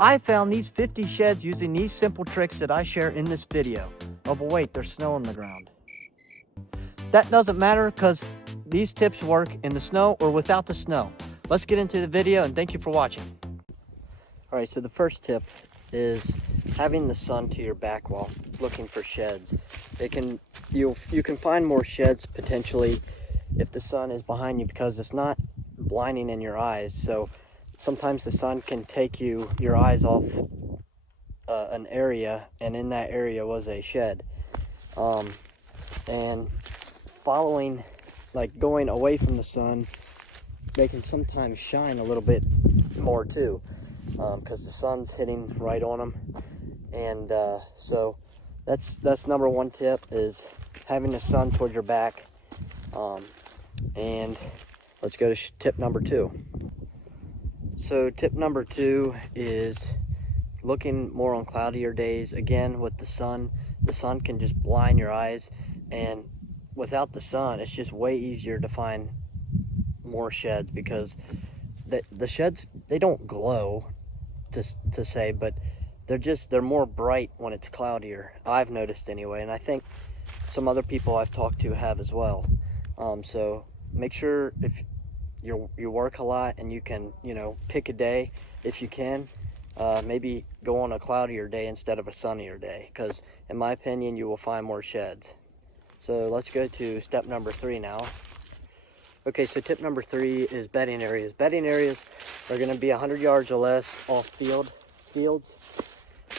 I found these 50 sheds using these simple tricks that I share in this video. Oh, but wait, there's snow on the ground. That doesn't matter because these tips work in the snow or without the snow. Let's get into the video and thank you for watching. All right, so the first tip is having the sun to your back while looking for sheds. You can find more sheds potentially if the sun is behind you because it's not blinding in your eyes. So sometimes the sun can take your eyes off an area, and in that area was a shed. And following, like going away from the sun, they can sometimes shine a little bit more too, because the sun's hitting right on them. And so that's number one tip, is having the sun towards your back. And let's go to tip number two. So tip number two is looking more on cloudier days. Again, with the sun can just blind your eyes, and without the sun it's just way easier to find more sheds, because the sheds, they don't glow to say, but they're more bright when it's cloudier. I've noticed anyway, and I think some other people I've talked to have as well. So make sure, if you work a lot and you can, pick a day if you can, maybe go on a cloudier day instead of a sunnier day, because in my opinion you will find more sheds. So let's go to step number three now. Okay, so tip number three is bedding areas. Bedding areas are going to be 100 yards or less off fields,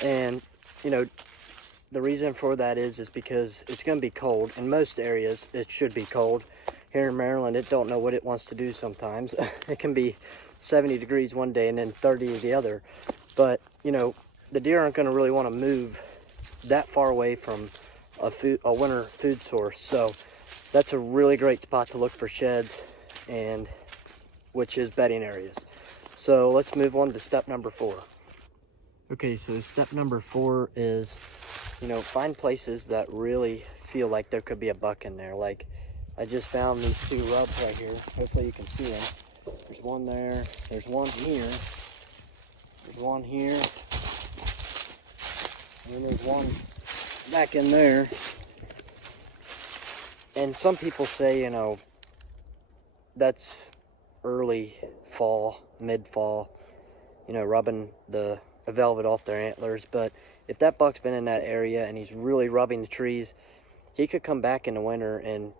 and the reason for that is because it's going to be cold. In most areas it should be cold. Here in Maryland, it don't know what it wants to do sometimes. It can be 70 degrees one day and then 30 the other. But the deer aren't going to really want to move that far away from a winter food source. So that's a really great spot to look for sheds, and which is bedding areas. So let's move on to step number four. Okay, so step number four is, find places that really feel like there could be a buck in there. Like, I just found these two rubs right here. Hopefully you can see them. There's one there, there's one here, there's one here, and then there's one back in there. And some people say, that's early fall, mid-fall, rubbing the velvet off their antlers. But if that buck's been in that area and he's really rubbing the trees, he could come back in the winter, and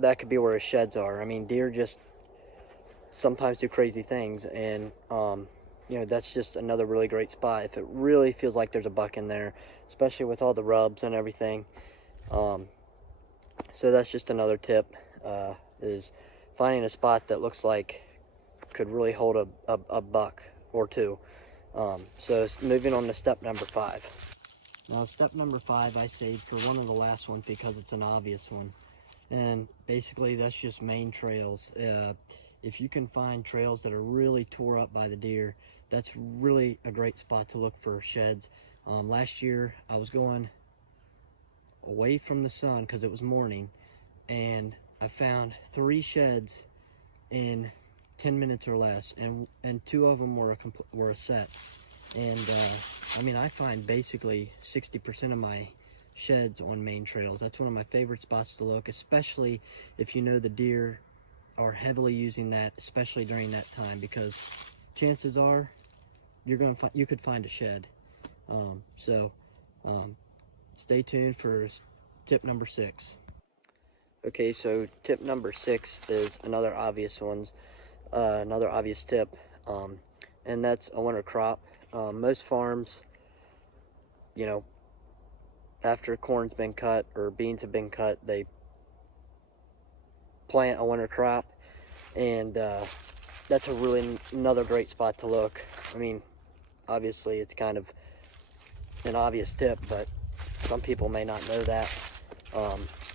that could be where his sheds are. I mean, deer just sometimes do crazy things, and that's just another really great spot if it really feels like there's a buck in there, especially with all the rubs and everything. So that's just another tip, is finding a spot that looks like could really hold a buck or two. So moving on to step number five. Now step number five I saved for one of the last ones because it's an obvious one, and basically that's just main trails. If you can find trails that are really tore up by the deer, that's really a great spot to look for sheds. Last year I was going away from the sun because it was morning, and I found 3 sheds in 10 minutes or less, and 2 of them were a set. And I mean, I find basically 60% of my sheds on main trails. That's one of my favorite spots to look, especially if the deer are heavily using that, especially during that time, because chances are you could find a shed. So stay tuned for tip number 6. Okay, so tip number 6 is another obvious tip, and that's a winter crop. Most farms, after corn's been cut or beans have been cut, they plant a winter crop, and that's another great spot to look. I mean, obviously it's kind of an obvious tip, but some people may not know that.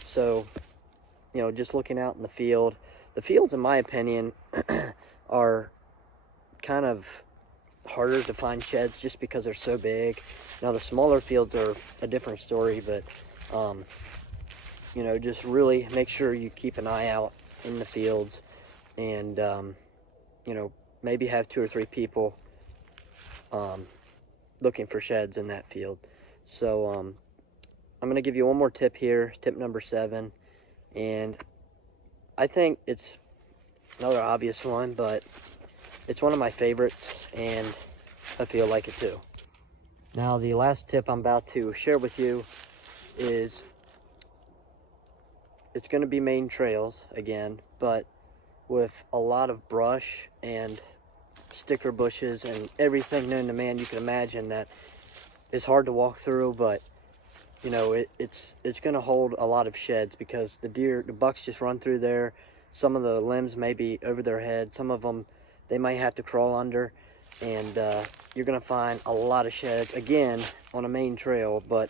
So just looking out in the fields, in my opinion, are kind of harder to find sheds just because they're so big. Now the smaller fields are a different story, but just really make sure you keep an eye out in the fields, and maybe have 2 or 3 people looking for sheds in that field. So I'm going to give you one more tip here, tip number 7, and I think it's another obvious one, but it's one of my favorites, and I feel like it too. Now, the last tip I'm about to share with you is, it's going to be main trails again, but with a lot of brush and sticker bushes and everything known to man you can imagine that is hard to walk through, but you know, it's going to hold a lot of sheds because the bucks just run through there. Some of the limbs may be over their head, some of them they might have to crawl under, and you're going to find a lot of sheds again on a main trail, but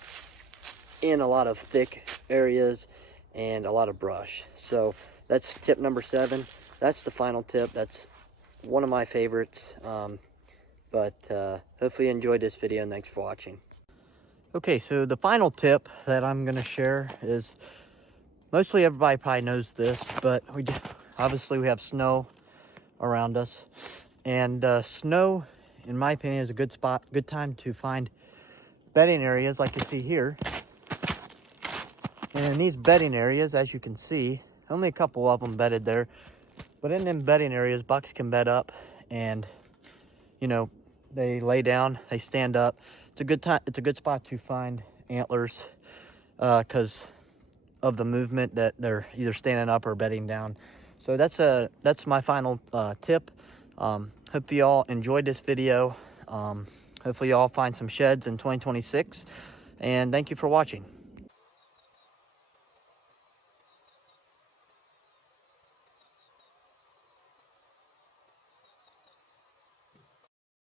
in a lot of thick areas and a lot of brush. So that's tip number 7. That's the final tip. That's one of my favorites. But hopefully you enjoyed this video, and thanks for watching. Okay, so the final tip that I'm going to share is, mostly everybody probably knows this, but obviously we have snow around us, and snow, in my opinion, is a good time to find bedding areas like you see here. And in these bedding areas, as you can see, only a couple of them bedded there, but in them bedding areas, bucks can bed up, and you know, they lay down, they stand up. It's a good time. It's a good spot to find antlers because of the movement that they're either standing up or bedding down. So that's my final tip. Hope you all enjoyed this video. Hopefully you all find some sheds in 2026, and thank you for watching.